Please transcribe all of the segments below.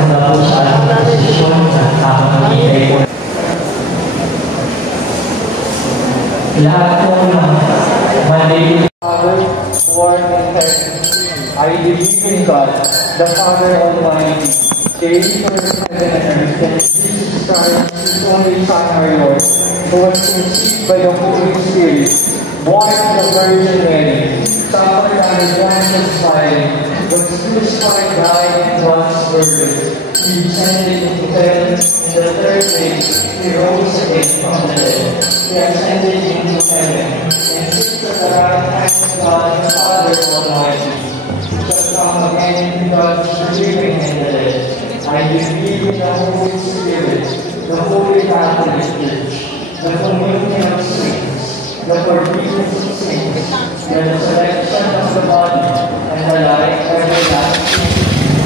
maganda po sa ating posisyon at makikita po. Lahat po ng Monday. Father, who art in heaven, I believe in God, the Father Almighty, creator of heaven and earth, and Jesus Christ, His only Son, our Lord, who was conceived by the Holy Spirit, born of the Virgin Mary, suffered under Pontius Pilate, was crucified, died, and was buried. He descended into heaven, and the third day He rose again from the dead. He ascended into heaven, and sits at the right hand of God, the Father Almighty. He shall come again to judge the living and the dead. I believe in the Holy Spirit, the Holy Catholic Church, the communion of saints, the forgiveness of sins, the resurrection of the body, and the life everlasting.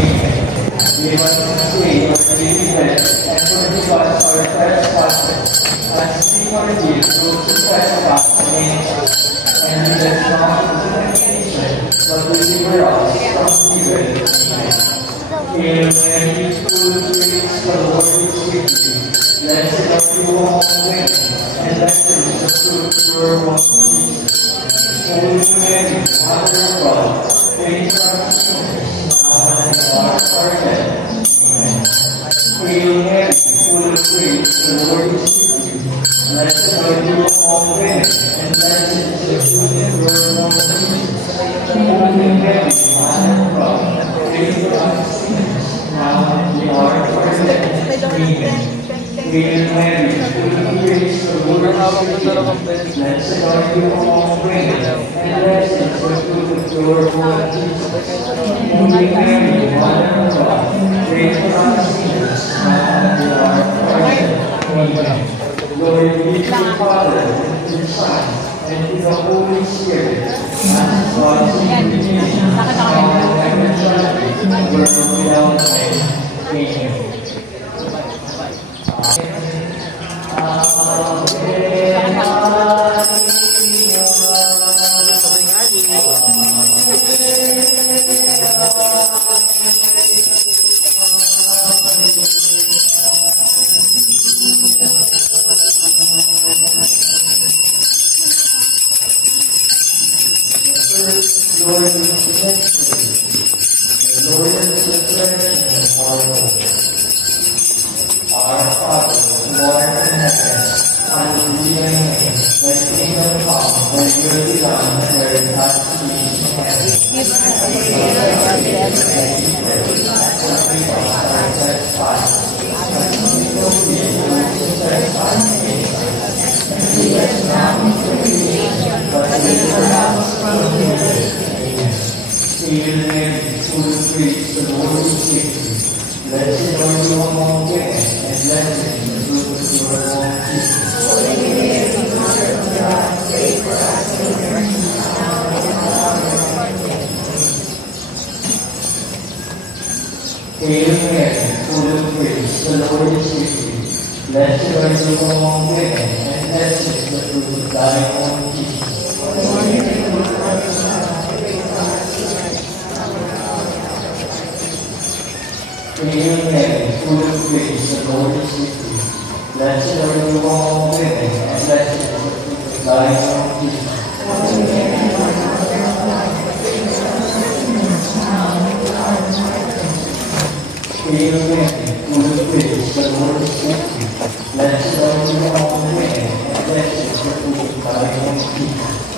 Amen. Give us this day our daily bread, and forgive us our trespasses, as we forgive those who trespass against us. And lead us not into temptation, but deliver us from evil. Amen. Hail Mary, full of grace, the Lord is with you. Blessed are you among women, and blessed is the fruit of your womb, Jesus. Holy Mary, Mother of God, pray for us sinners, now and at the hour of our death. Amen. Hail Mary, full of grace, the Lord is with you. Blessed are you among women, and blessed is the fruit of your womb, Jesus. Holy Mary, Mother of God, pray for us sinners, now and at the hour of our death. Amen. Hail Mary, full of grace, the Lord is with you. Blessed are you among women, and blessed is the fruit of your womb, Jesus. Holy Mary, Mother of God, pray for us sinners, now and at the hour of our death. Amen. Glory be to the Father, and to the Son, and to the Holy Spirit, as it was in the beginning, now and ever shall be, world without end. Amen.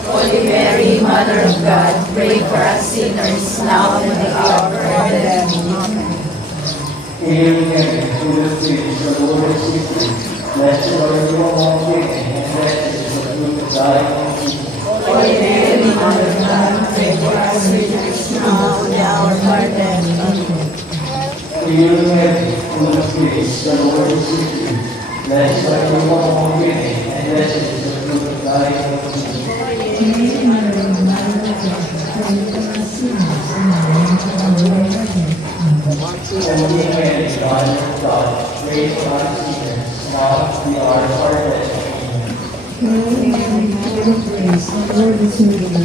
Holy Mary, Mother of God, pray for us sinners, now and at the hour of our death. Amen. Hail Mary, full of grace, the Lord is with you. Blessed are you among women, and blessed is the fruit of thy womb, Jesus. Holy Mary, Mother of God, pray for us sinners, now and at the hour of our death. Amen. Hail Mary, full of grace, the Lord is with you. Blessed are you among women, and blessed is the fruit of thy womb, Jesus. Mary, Mother of God, pray for us sinners, now and at the hour of our death. Holy Mary, Mother of God, pray for us sinners, now and at the hour of our death. Hail Mary, full of grace, the Lord is with you.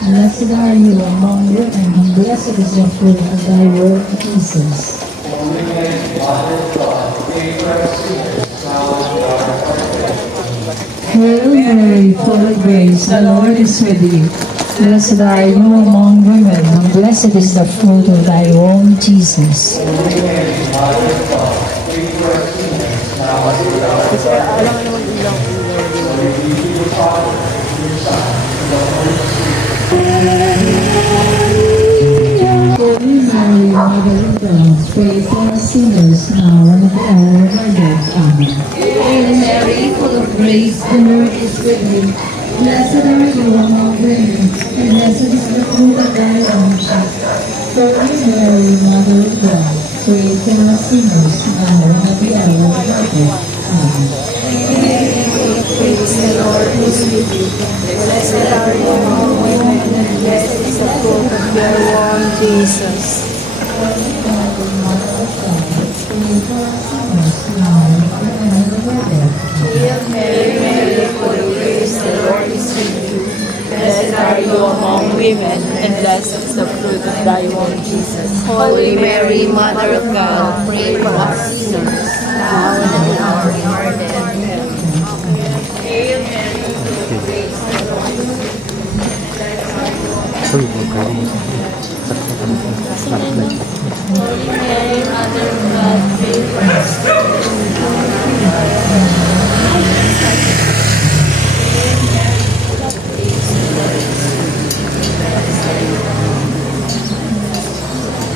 Blessed are you among women, and blessed is the fruit of thy womb, Jesus. Holy Mary, Mother of God, pray for us sinners, now and at our hour of death. Hail Mary, full of grace, the Lord is with you. Blessed are you among women, and blessed is the fruit of thy womb, Jesus. Holy Mary, Mother of God, pray for us sinners, now and at our hour of death. Glory be to the Father, to the Son, and to the Holy Spirit. Holy Mary, Mother of God, pray for us sinners, now and at the hour of our death. Amen. Hail Mary, full of grace, The Lord is with you. Blessed are you among women, and blessed is the fruit of thy womb, Jesus. Holy Mary, Mother of God, pray for us sinners, now and at the hour of our death. Amen. praise the Lord who is with you. Blessed are you among women, and blessed is the fruit of your womb, Jesus. Holy Mother, Mother of God, pray for us sinners, now and at the hour of our death. Hail Mary, Mary, full of grace, the Lord is with you. Blessed are you among women, and blessed is the fruit of thy womb, Jesus. Holy Mary, Mother of God, pray for us sinners, now and at the hour of our death. Hail Mary, full of grace, the Lord is with you.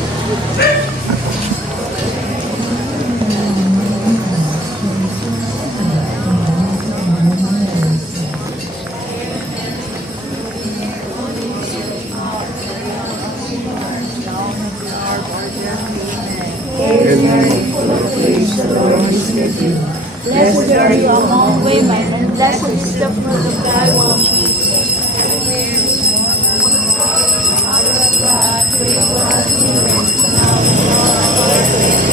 Holy Mary, Mother of God, pray for us Blessed are you among women, and blessed is the fruit of thy womb, Jesus. Mother of God, pray for us sinners, now and at our death.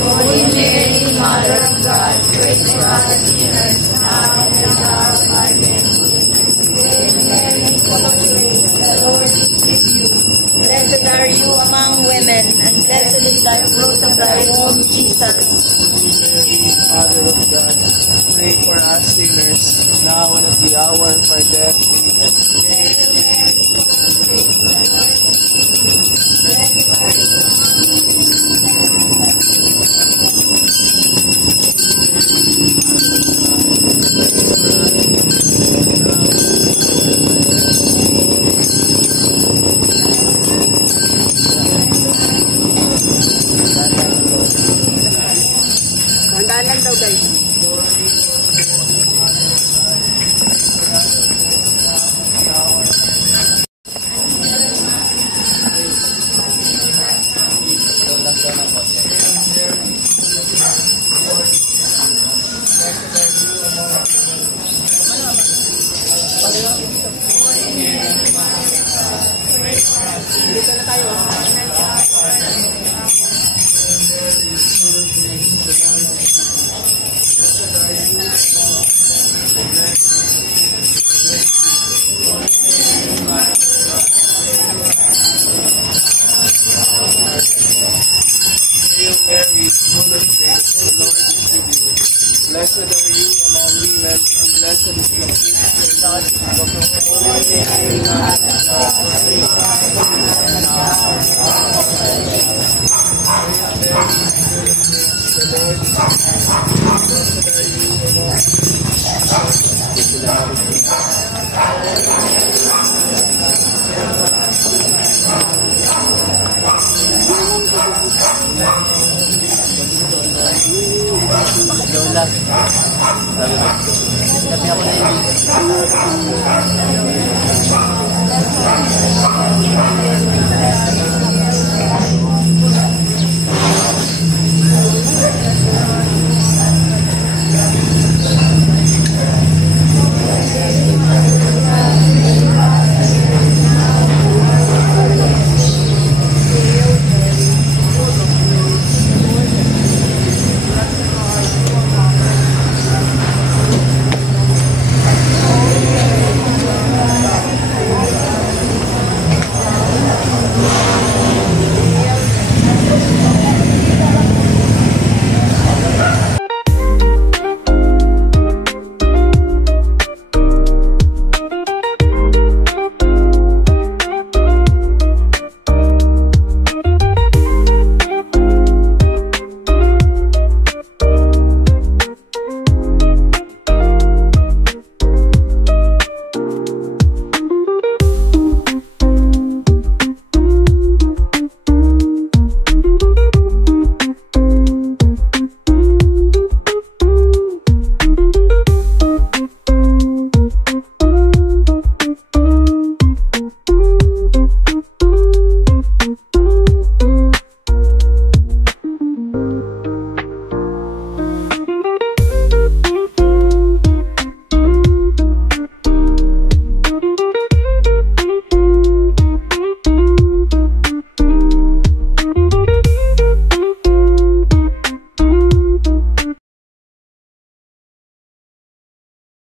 Holy Mary, Mother of God, pray for us sinners, now and at our death. The Lord is with you. Blessed are you among women, and blessed is thy fruit of thy womb, Jesus. Mother of God, pray for us sinners, now and at the hour of our death. Landanan daw guys. Dito na tayo. Hail Mary, full of grace, the Lord is with you. Blessed are you among women, and blessed is the fruit of your womb, Jesus. Holy Mary, Mother of God, pray for us sinners, now and at the hour of our death. Hail Mary, full of grace, the Lord is with you. Blessed are you among women.